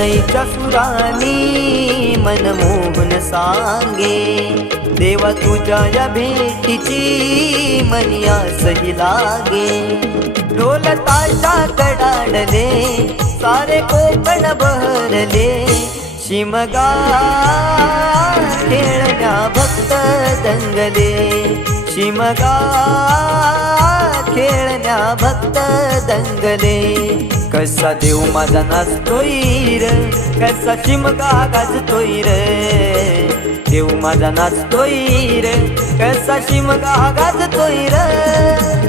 शनईच्या सुरानी मनमोहन सांगे, देवा तुझ्या या भेटीची मनी आसही लागे. ढोल ताशा कडाडले सारे कोकण बहरले, शिमगा खेळण्या भक्त दंगले, शिमगा खेळण्या भक्त दंगले. कसा देव माझा नाचतोय र, कसा शिमगा गाजतोय र, देव माझा नाचतोय र, कसा शिमगा गाजतोय र.